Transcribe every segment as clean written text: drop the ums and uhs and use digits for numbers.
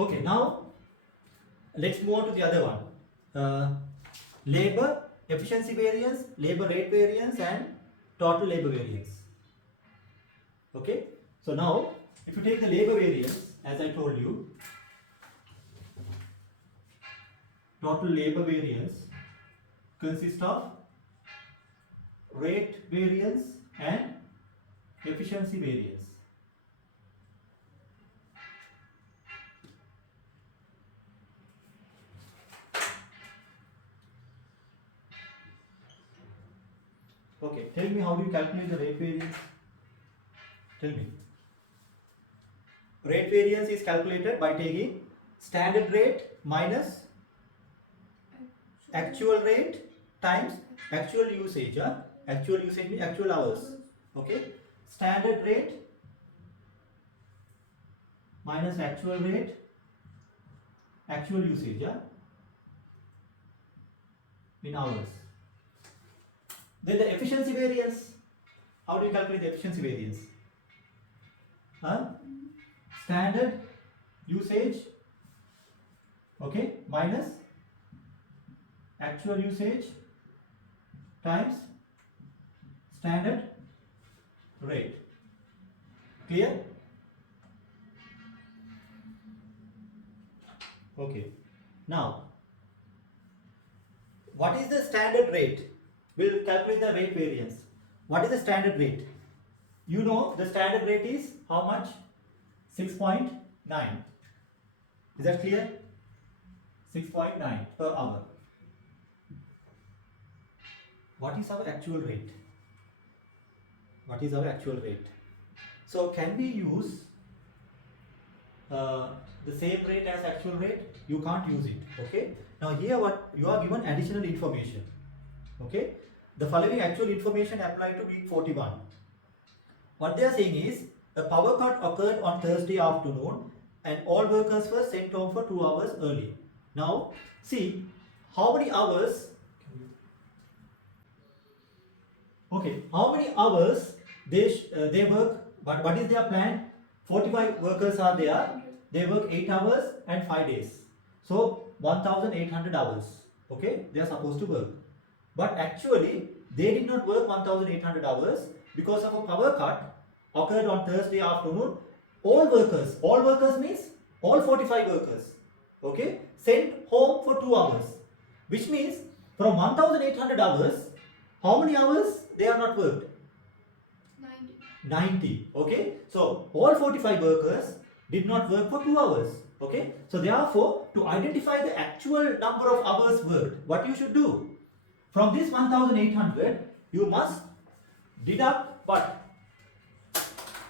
Okay, now let's move on to the other one. Labor efficiency variance, labor rate variance, and total labor variance. Okay, so now if you take the labor variance, as I told you, total labor variance consists of rate variance and efficiency variance. Okay, tell me, how do you calculate the rate variance? Tell me. Rate variance is calculated by taking standard rate minus actual rate times actual usage. Actual usage means actual hours. Okay, standard rate minus actual rate, actual usage in hours. Then the efficiency variance. How do you calculate the efficiency variance? Standard usage, okay, minus actual usage times standard rate. Clear? Okay. Now, what is the standard rate? We'll calculate the rate variance. What is the standard rate? You know the standard rate is how much? 6.9. Is that clear? 6.9 per hour. What is our actual rate? What is our actual rate? So can we use the same rate as actual rate? You can't use it. Okay. Now here what you are given additional information. Okay. The following actual information applied to week 41. What they are saying is a power cut occurred on Thursday afternoon and all workers were sent home for 2 hours early. Now see how many hours. Okay, how many hours they work? What is their plan? 45 workers are there. They work 8 hours and 5 days. So 1,800 hours. Okay, they are supposed to work. But actually, they did not work 1,800 hours because of a power cut occurred on Thursday afternoon. All workers means all 45 workers, okay, sent home for 2 hours. Which means from 1,800 hours, how many hours they are not worked? 90. Okay, so all 45 workers did not work for 2 hours. Okay, so therefore, to identify the actual number of hours worked, what you should do? From this 1,800, you must deduct what?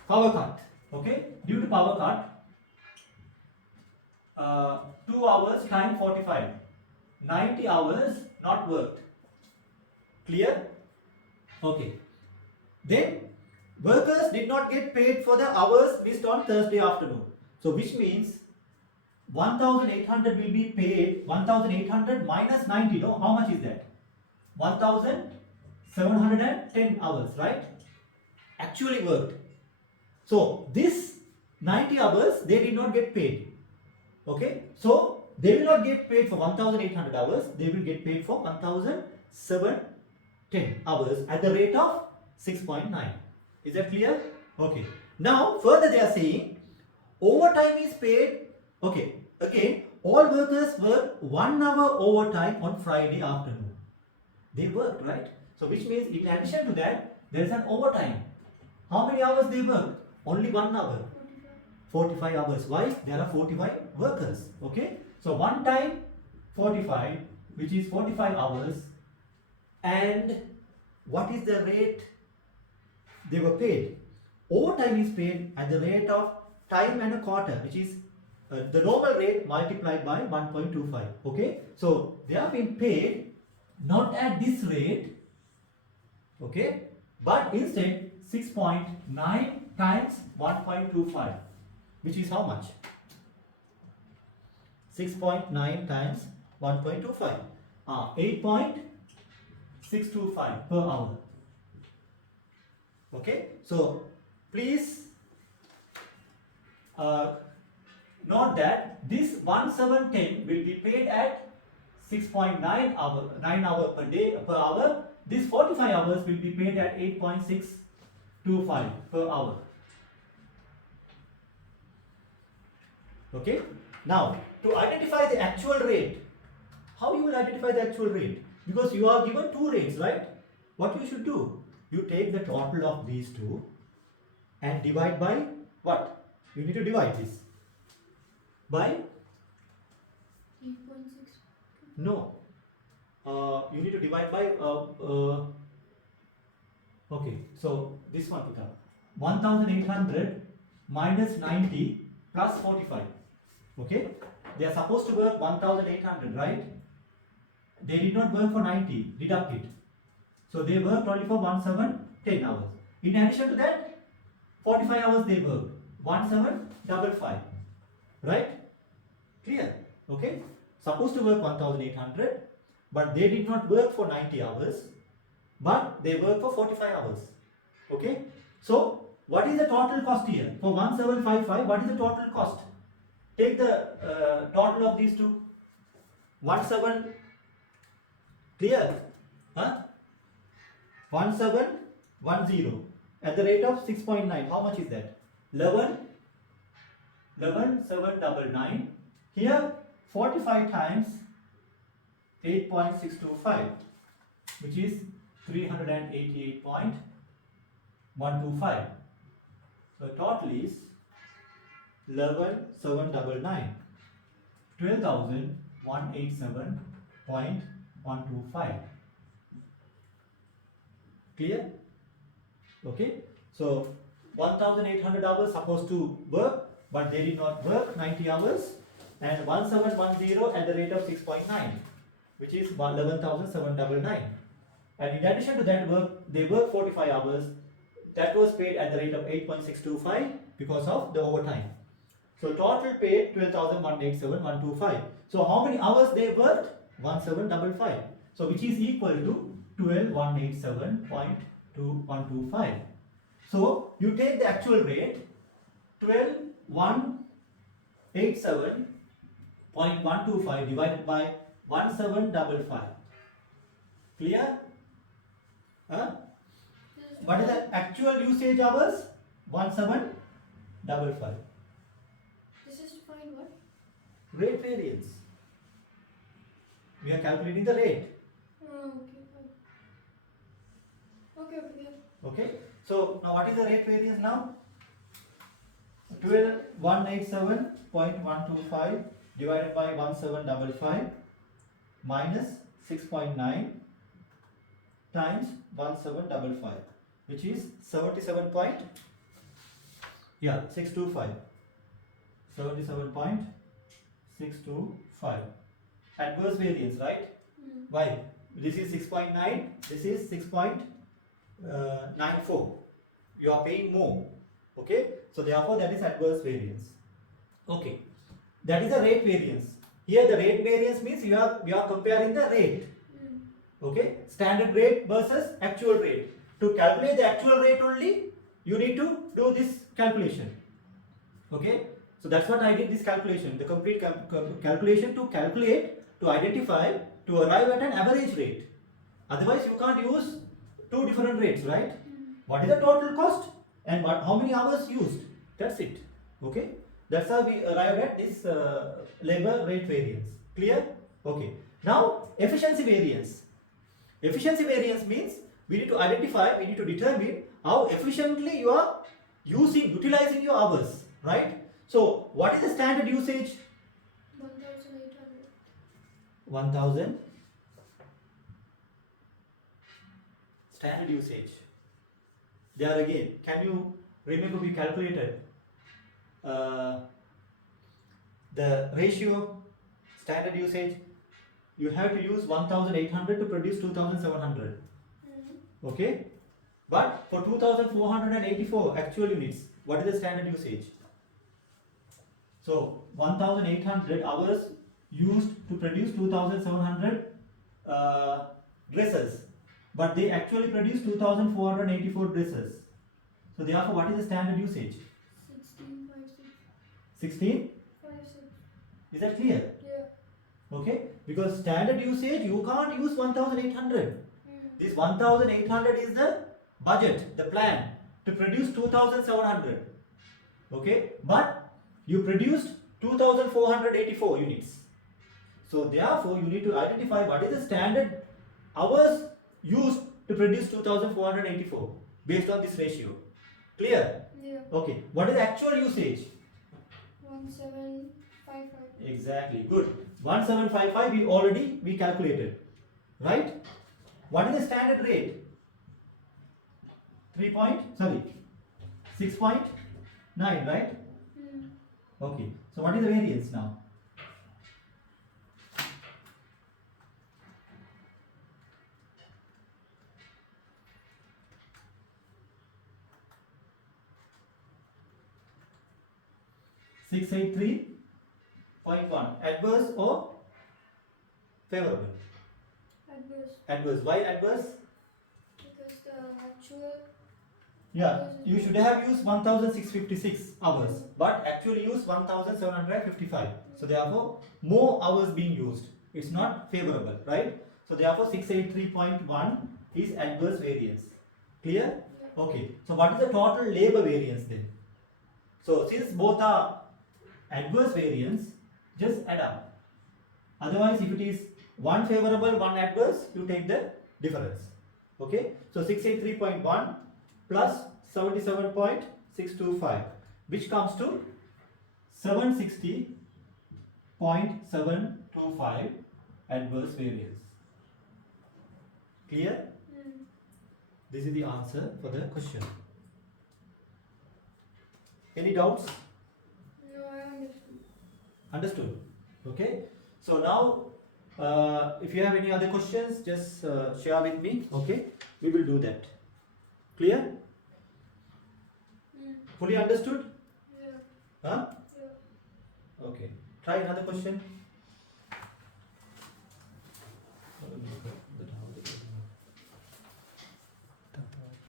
Power cut. Okay, due to power cut, 2 hours times 45, 90 hours not worked. Clear? Okay. Then workers did not get paid for the hours missed on Thursday afternoon. So which means 1,800 will be paid. 1,800 minus 90. No, how much is that? 1,710 hours, right? Actually worked. So this 90 hours they did not get paid. Okay, so they will not get paid for 1,800 hours. They will get paid for 1,710 hours at the rate of 6.9. Is that clear? Okay. Now further they are saying overtime is paid. Okay. Again, all workers work 1 hour overtime on Friday afternoon. They worked, right? So which means in addition to that, there is an overtime. How many hours they worked? Only 1 hour. 45 hours. Why? There are 45 workers. Okay. So 1 time 45, which is 45 hours. And what is the rate they were paid? Overtime is paid at the rate of time and a quarter, which is the normal rate multiplied by 1.25. Okay. So they have been paid not at this rate, okay, but instead 6.9 times 1.25, which is how much? 6.9 times 1.25, 8.625 per hour. Okay, so please note that this 1710 will be paid at 6.9 hour, 9 hour per day per hour. This 45 hours will be paid at 8.625 per hour. Okay. Now, to identify the actual rate, how you will identify the actual rate? Because you are given two rates, right? What you should do? You take the total of these two and divide by what? You need to divide this by 3.6. no. You need to divide by okay. So this one become 1800 minus 90 plus 45. Okay. They are supposed to work 1800, right? They did not work for 90. Deduct it. So they worked only for 1710 hours. In addition to that, 45 hours they worked. 1755. Right? Clear? Okay? Supposed to work 1800, but they did not work for 90 hours, but they worked for 45 hours. Okay? So, what is the total cost here? For 1755, what is the total cost? Take the total of these two. 17, clear? Huh? 1710 at the rate of 6.9. How much is that? 11,799. Here 45 times 8.625, which is 388.125. So total is 11,799. 12,187.125. Clear? Okay. So 1800 hours supposed to work, but they did not work 90 hours, and 1710 at the rate of 6.9, which is 11,799. And in addition to that they work 45 hours. That was paid at the rate of 8.625 because of the overtime. So total paid 12,187.125. So how many hours they worked? 1755. So which is equal to 12,187.125. So you take the actual rate 12,187.125 divided by 1755. Clear? Huh? What is the actual usage hours? 1755. This is to find what? Rate variance. We are calculating the rate. Oh, okay, fine. Okay, yeah. Okay. So now what is the rate variance now? 12,187.125 divided by 1755 minus 6.9 times 1755, which is 625. 77.625. Adverse variance, right? Why? This is 6.9, this is 6.94. You are paying more. Okay? So therefore that is adverse variance. Okay. That is the rate variance. Here the rate variance means we are comparing the rate. Okay? Standard rate versus actual rate. To calculate the actual rate only, you need to do this calculation. Okay? So that's what I did, this calculation. The complete calculation to identify, to arrive at an average rate. Otherwise you can't use two different rates, right? What is the total cost and how many hours used? That's it. Okay? That's how we arrived at this labor rate variance. Clear? Okay. Now efficiency variance. Efficiency variance means we need to determine how efficiently you are utilizing your hours, right? So what is the standard usage? 1,800. 1,000 standard usage. There again, can you remember we calculated the ratio standard usage? You have to use 1,800 to produce 2,700. Okay? But for 2,484 actual units, what is the standard usage? So 1,800 hours used to produce 2,700 dresses, but they actually produce 2,484 dresses. So therefore, what is the standard usage? 16.6. 16? 5. Is that clear? Yeah. Okay, because standard usage you can't use 1800. Mm. This 1800 is the budget, the plan to produce 2700. Okay, but you produced 2484 units. So therefore you need to identify what is the standard hours used to produce 2484 based on this ratio. Clear? Yeah. Okay, what is the actual usage? 1755. Exactly, good. 1755 we calculated, right? What is the standard rate? 6.9, right? Mm. Okay, so what is the variance now? (683.1) adverse or favorable? Adverse. Adverse. Why adverse? Because the actual. Yeah, you should have used 1656 hours, but actually used 1755. So therefore, more hours being used. It's not favorable, right? So therefore, 683.1 is adverse variance. Clear? Yeah. Okay. So what is the total labor variance then? So since both are adverse variance, just add up. Otherwise, if it is one favorable, one adverse, you take the difference. Okay. So 683.1 plus 77.625, which comes to 760.725 adverse variance. Clear? Mm. This is the answer for the question. Any doubts? No, I understood. Understood? Okay. So now, if you have any other questions, just share with me. Okay. We will do that. Clear? Mm. Fully understood? Yeah. Huh? Yeah. Okay. Try another question.